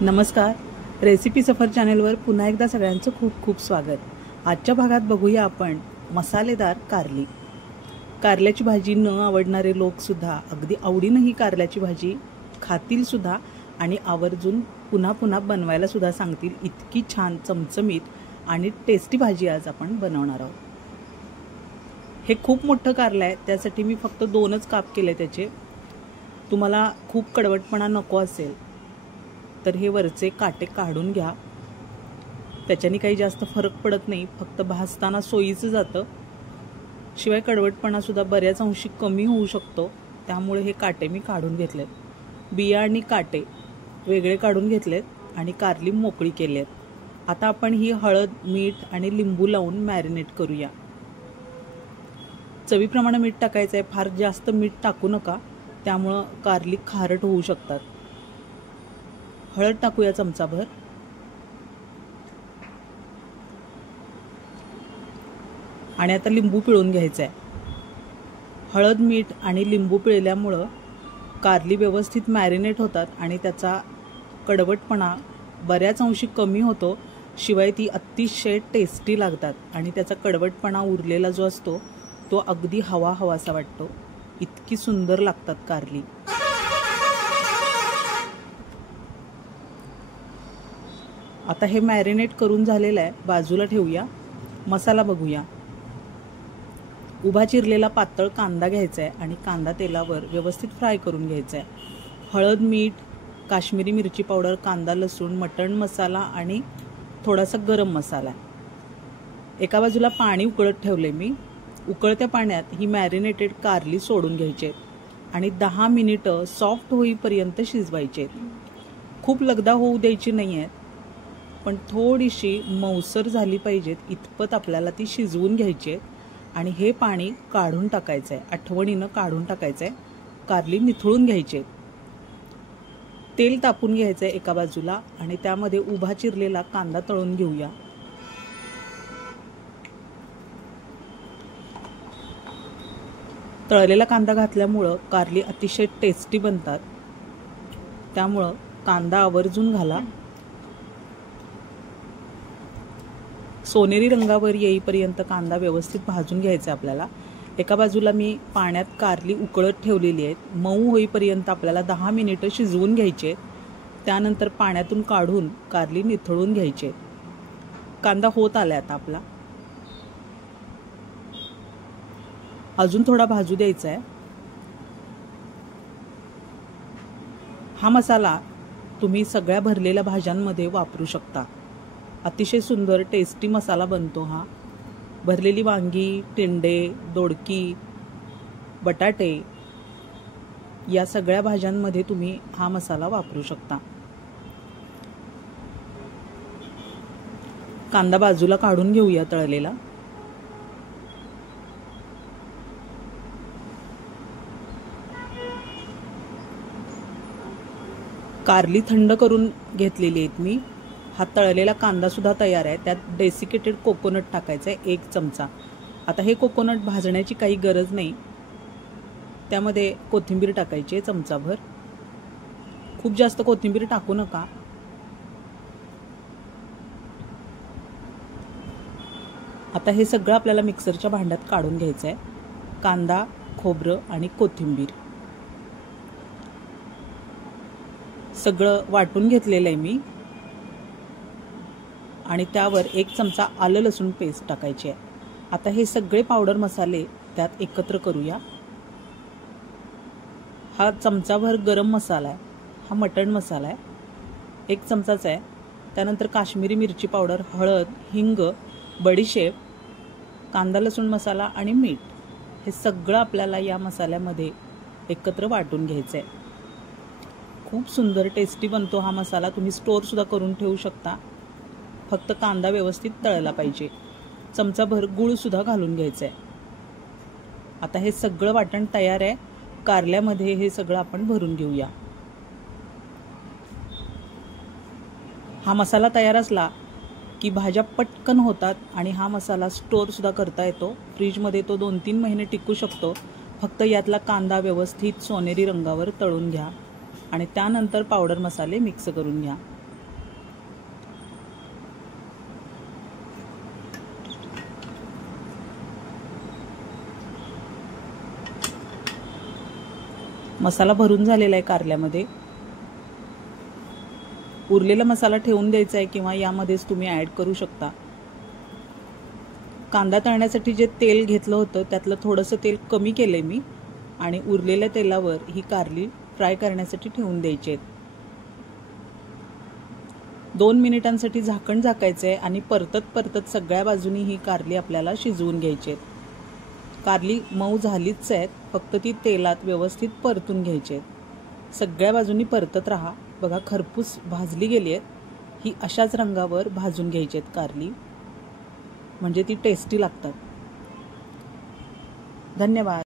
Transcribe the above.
नमस्कार, रेसिपी सफर चॅनलवर पुन्हा एकदा सगळ्यांचं खूप खूप स्वागत। आजच्या भागात बघूया आपण मसालेदार कारली। कारल्याची भाजी न आवडणारे लोकसुद्धा अगदी आवडीने ही कारल्याची भाजी खातील सुद्धा आणि आवर्जून पुन्हा पुन्हा बनवायला सुद्धा सांगतील। इतकी छान चमचमीत आणि टेस्टी भाजी आज आपण बनवणार आहोत। हे खूप मोठं कारलं आहे, त्यासाठी मी फक्त 2च काप केले त्याचे। तुम्हाला खूप कडवटपणा नको असेल तर हे वरचे काटे काढून घ्या, त्याच्याने काही जास्त फरक पडत नाही, फक्त भाजताना सोयीचं जातं। शिवाय कडवटपणा सुद्धा बऱ्याच अंशी कमी होऊ शकतो, त्यामुळे हे काटे मी काढून घेतलेत। बिया आणि काटे वेगळे काढून घेतलेत आणि कारली मोकळी केलीत। आता आपण ही हळद, मीठ आणि लिंबू लावून मॅरिनेट करूया। चवीप्रमाणे मीठ टाकायचं आहे, फार जास्त मीठ टाकू नका, त्यामुळे कारली खारट होऊ शकतात। हळद टाकूया चमचाभर आणि आता लिंबू पिळून घ्यायचं आहे। हळद, मीठ आणि लिंबू पिळल्यामुळे कारली व्यवस्थित मॅरिनेट होतात आणि त्याचा कडवटपणा बऱ्याच अंशी कमी होतो। शिवाय ती अतिशय टेस्टी लागतात आणि त्याचा कडवटपणा उरलेला जो असतो तो अगदी हवा हवासा वाटतो। इतकी सुंदर लागतात कारली। आता हे मॅरिनेट करून झालेलं आहे, बाजूला ठेवूया। मसाला बघूया। उभा चिरलेला पातळ कांदा घ्यायचा आहे आणि कांदा तेलावर व्यवस्थित फ्राय करून घ्यायचा आहे। हळद, मीठ, काश्मीरी मिरची पावडर, कांदा, लसूण, मटण मसाला आणि थोडासा गरम मसाला। एका बाजूला पाणी उकळत ठेवले मी। उकळत्या पाण्यात ही मॅरिनेटेड कारली सोडून घ्यायची आणि 10 मिनिटं सॉफ्ट होईपर्यंत शिजवायचे। खूप लगदा होऊ द्यायची नाही आहे, पण थोडीशी मऊसर झाली पाहिजेत इतपत आपल्याला ती शिजवून घ्यायची आहे आणि हे पाणी काढून टाकायचं आहे, आठवणीनं काढून टाकायचं आहे। कारली निथळून घ्यायची। तेल तापून घ्यायचं आहे एका बाजूला आणि त्यामध्ये उभा चिरलेला कांदा तळून घेऊया। तळलेला कांदा घातल्यामुळं कारली अतिशय टेस्टी बनतात, त्यामुळं कांदा आवर्जून घाला। सोनेरी रंगावर येईपर्यंत कांदा व्यवस्थित भाजून घ्यायचा आपल्याला। एका बाजूला मी पाण्यात कारली उकळत ठेवलेली आहेत, मऊ होईपर्यंत आपल्याला 10 मिनिटं शिजवून घ्यायचे। त्यानंतर पाण्यातून काढून कारली निथळून घ्यायचे। कांदा होत आला आता आपला, अजून थोडा भाजू द्यायचा आहे। हा मसाला तुम्ही सगळ्या भरलेल्या भाज्यांमध्ये वापरू शकता। अतिशय सुंदर टेस्टी मसाला बनतो हा। भरलेली वांगी, टिंडे, दोडकी, बटाटे या सगळ्या भाज्यांमध्ये तुम्ही हा मसाला वापरू शकता। कांदा बाजूला काढून घेऊया तळलेला। कारली थंड करून घेतलेली आहेत मी। हा तळलेला कांदा सुद्धा तयार आहे। त्यात डेसिकेटेड कोकोनट टाकायचं आहे 1 चमचा। आता हे कोकोनट भाजण्याची काही गरज नाही, त्यामध्ये कोथिंबीर टाकायची आहे चमचाभर। खूप जास्त कोथिंबीर टाकू नका। आता हे सगळं आपल्याला मिक्सरच्या भांड्यात काढून घ्यायचं आहे। कांदा, खोबरं आणि कोथिंबीर सगळं वाटून घेतलेलं आहे मी आणि त्यावर 1 चमचा आलं लसूण पेस्ट टाकायची आहे। आता हे सगळे पावडर मसाले त्यात एकत्र करूया। हा चमचाभर गरम मसाला आहे, हा मटण मसाला आहे, 1 चमचाच आहे। त्यानंतर काश्मीरी मिरची पावडर, हळद, हिंग, बडीशेप, कांदा लसूण मसाला आणि मीठ हे सगळं आपल्याला या मसाल्यामध्ये एकत्र वाटून घ्यायचं आहे। खूप सुंदर टेस्टी बनतो हा मसाला, तुम्ही स्टोअर सुद्धा करून ठेवू शकता। फक्त कांदा व्यवस्थित तळला पाहिजे। चमचाभर गूळ सुद्धा घालून घ्यायचं आहे। आता हे सगळं वाटण तयार आहे। कारल्यामध्ये हे सगळं आपण भरून घेऊया। हा मसाला तयार असला की भाज्या पटकन होतात आणि हा मसाला स्टोअर सुद्धा करता येतो। फ्रीजमध्ये तो 2-3 महिने टिकू शकतो। फक्त यातला कांदा व्यवस्थित सोनेरी रंगावर तळून घ्या आणि त्यानंतर पावडर मसाले मिक्स करून घ्या। मसाला भरून झालेला आहे कारल्यामध्ये. उरलेला मसाला ठेवून द्यायचा आहे किंवा यामध्येच तुम्ही ॲड करू शकता. कांदा तळण्यासाठी जे तेल घेतलं होतं त्यातलं थोडंसं तेल कमी केलं मी आणि उरलेल्या तेलावर ही कारली फ्राय करण्यासाठी ठेवून द्यायची आहेत. 2 मिनिटांसाठी झाकण झाकायचं आहे आणि परतत सगळ्या बाजूनी ही कारली आपल्याला शिजवून घ्यायची आहेत. कारली मऊ झालीच आहेत, फक्त ती तेलात व्यवस्थित परतून घ्यायची आहेत. सगळ्या बाजूनी परतत राहा. बघा खरपूस भाजली गेली आहेत. ही अशाच रंगावर भाजून घ्यायची आहेत कारली, म्हणजे ती टेस्टी लागतात. धन्यवाद.